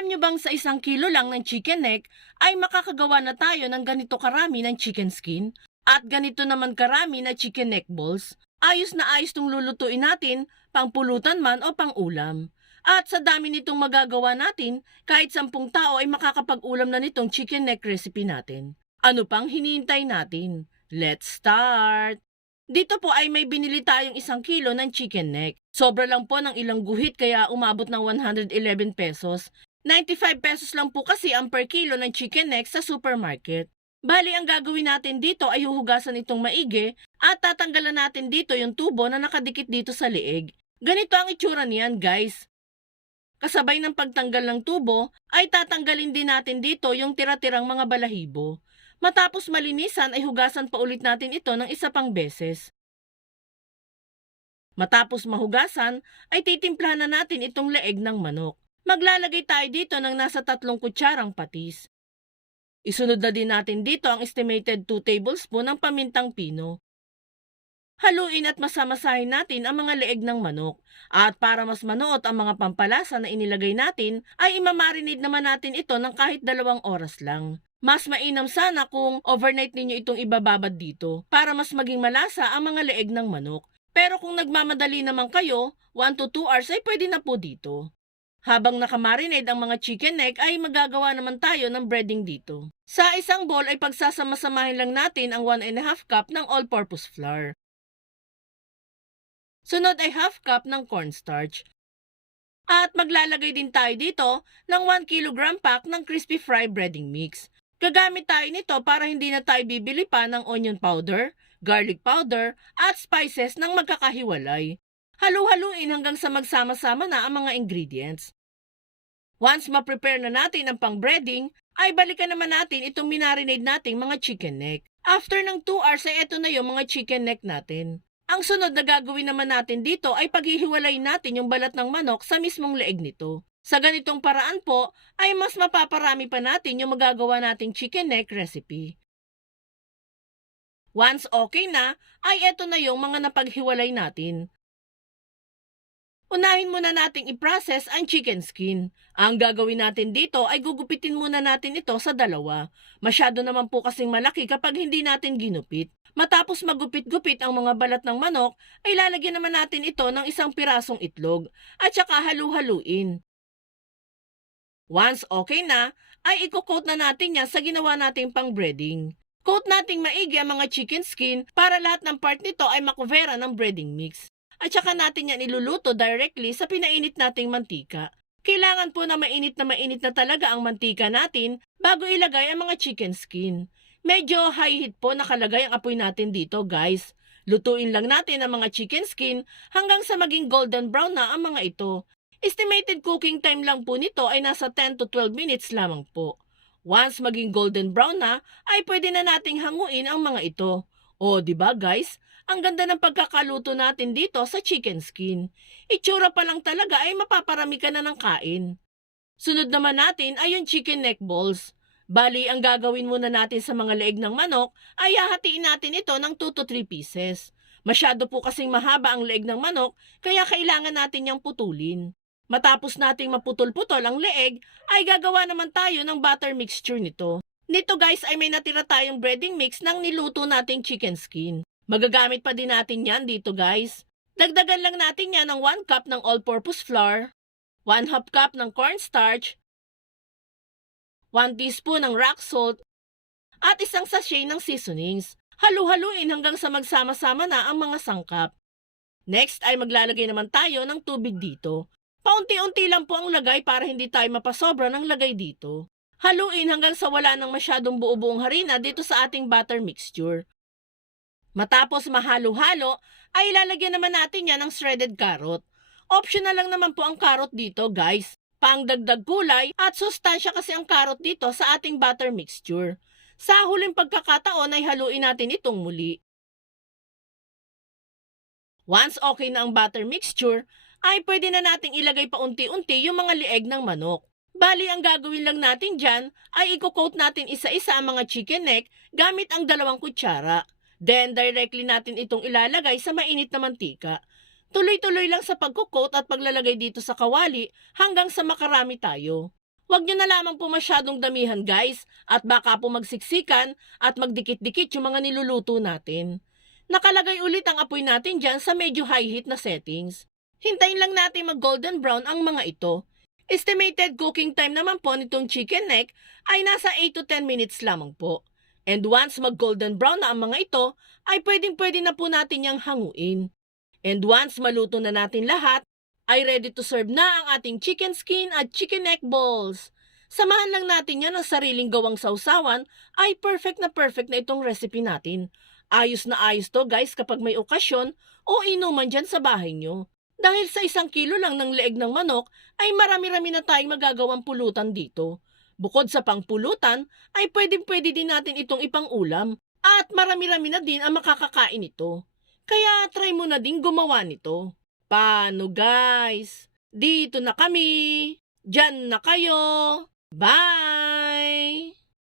Alam nyo bang sa isang kilo lang ng chicken neck ay makakagawa na tayo ng ganito karami ng chicken skin at ganito naman karami na chicken neck balls? Ayos na ayos tong lulutuin natin, pang pulutan man o pang ulam. At sa dami nitong magagawa natin, kahit sampung tao ay makakapag-ulam na nitong chicken neck recipe natin. Ano pang hinihintay natin? Let's start! Dito po ay may binili tayong isang kilo ng chicken neck. Sobra lang po ng ilang guhit kaya umabot ng 111 pesos. 95 pesos lang po kasi ang per kilo ng chicken neck sa supermarket. Bali, ang gagawin natin dito ay huhugasan itong maigi at tatanggalan natin dito yung tubo na nakadikit dito sa liig. Ganito ang itsura niyan, guys. Kasabay ng pagtanggal ng tubo, ay tatanggalin din natin dito yung tira-tirang mga balahibo. Matapos malinisan ay hugasan pa ulit natin ito ng isa pang beses. Matapos mahugasan, ay titimplahan na natin itong leeg ng manok. Maglalagay tayo dito ng nasa tatlong kutsarang patis. Isunod na din natin dito ang estimated 2 tablespoon ng pamintang pino. Haluin at masamasahin natin ang mga leeg ng manok. At para mas manuot ang mga pampalasa na inilagay natin, ay imamarinate naman natin ito ng kahit dalawang oras lang. Mas mainam sana kung overnight ninyo itong ibababad dito para mas maging malasa ang mga leeg ng manok. Pero kung nagmamadali naman kayo, 1 to 2 hours ay pwede na po dito. Habang nakamarinate ang mga chicken neck ay magagawa naman tayo ng breading dito. Sa isang bowl ay pagsasama-samahin lang natin ang 1 and a half cup ng all-purpose flour. Sunod ay half cup ng cornstarch. At maglalagay din tayo dito ng 1 kilogram pack ng crispy fry breading mix. Gagamit tayo nito para hindi na tayo bibili pa ng onion powder, garlic powder, at spices ng magkakahiwalay. Halu-haluin hanggang sa magsama-sama na ang mga ingredients. Once ma-prepare na natin ang pang-breading, ay balikan naman natin itong minarinade nating mga chicken neck. After ng 2 hours ay ito na yung mga chicken neck natin. Ang sunod na gagawin naman natin dito ay paghihiwalay natin yung balat ng manok sa mismong leeg nito. Sa ganitong paraan po, ay mas mapaparami pa natin yung magagawa nating chicken neck recipe. Once okay na, ay eto na yung mga napaghiwalay natin. Unahin muna nating i-process ang chicken skin. Ang gagawin natin dito ay gugupitin muna natin ito sa dalawa. Masyado naman po kasing malaki kapag hindi natin ginupit. Matapos magupit-gupit ang mga balat ng manok, ay lalagyan naman natin ito ng isang pirasong itlog at saka halu-haluin. Once okay na, ay i-coat na natin yan sa ginawa nating pang breading. Coat nating maigi ang mga chicken skin para lahat ng part nito ay makuvera ng breading mix. At saka natin yan iluluto directly sa pinainit nating mantika. Kailangan po na mainit na mainit na talaga ang mantika natin bago ilagay ang mga chicken skin. Medyo high heat po nakalagay ang apoy natin dito guys. Lutuin lang natin ang mga chicken skin hanggang sa maging golden brown na ang mga ito. Estimated cooking time lang po nito ay nasa 10 to 12 minutes lamang po. Once maging golden brown na, ay pwede na nating hanguin ang mga ito. O, di ba guys? Ang ganda ng pagkakaluto natin dito sa chicken skin. Itsura pa lang talaga ay mapaparami ka na ng kain. Sunod naman natin ay yung chicken neck balls. Bali, ang gagawin muna natin sa mga leeg ng manok ay hahatiin natin ito ng 2 to 3 pieces. Masyado po kasing mahaba ang leeg ng manok, kaya kailangan natin niyang putulin. Matapos nating maputol-putol ang leeg, ay gagawa naman tayo ng butter mixture nito. Nito guys ay may natira tayong breading mix ng niluto nating chicken skin. Magagamit pa din natin yan dito guys. Dagdagan lang natin yan ng 1 cup ng all-purpose flour, 1 half cup ng cornstarch, 1 teaspoon ng rock salt, at isang sachet ng seasonings. Halu-haluin hanggang sa magsama-sama na ang mga sangkap. Next ay maglalagay naman tayo ng tubig dito. Paunti-unti lang po ang lagay para hindi tayo mapasobra ng lagay dito. Haluin hanggang sa wala ng masyadong buo-buong harina dito sa ating butter mixture. Matapos mahalo-halo, ay ilalagyan naman natin yan ng shredded carrot. Optional lang naman po ang carrot dito guys. Pangdagdag kulay at sustansya kasi ang carrot dito sa ating butter mixture. Sa huling pagkakataon ay haluin natin itong muli. Once okay na ang butter mixture, ay pwede na nating ilagay pa unti-unti yung mga lieg ng manok. Bali, ang gagawin lang natin dyan ay i-coat natin isa-isa ang mga chicken neck gamit ang dalawang kutsara. Then, directly natin itong ilalagay sa mainit na mantika. Tuloy-tuloy lang sa pagkukot at paglalagay dito sa kawali hanggang sa makarami tayo. Huwag nyo na lamang po masyadong damihan guys at baka po magsiksikan at magdikit-dikit yung mga niluluto natin. Nakalagay ulit ang apoy natin dyan sa medyo high heat na settings. Hintayin lang natin mag golden brown ang mga ito. Estimated cooking time naman po nitong chicken neck ay nasa 8 to 10 minutes lamang po. And once mag golden brown na ang mga ito, ay pwedeng pwede na po natin yang hanguin. And once maluto na natin lahat, ay ready to serve na ang ating chicken skin at chicken neck balls. Samahan lang natin yan ng sariling gawang sausawan ay perfect na perfect na itong recipe natin. Ayos na ayos to guys kapag may okasyon o inuman dyan sa bahay nyo. Dahil sa isang kilo lang ng leeg ng manok ay marami-rami na tayong magagawang pulutan dito. Bukod sa pangpulutan ay pwedeng pwede din natin itong ipang-ulam at marami-rami na din ang makakakain ito. Kaya try mo na din gumawa nito. Paano guys? Dito na kami. Diyan na kayo. Bye!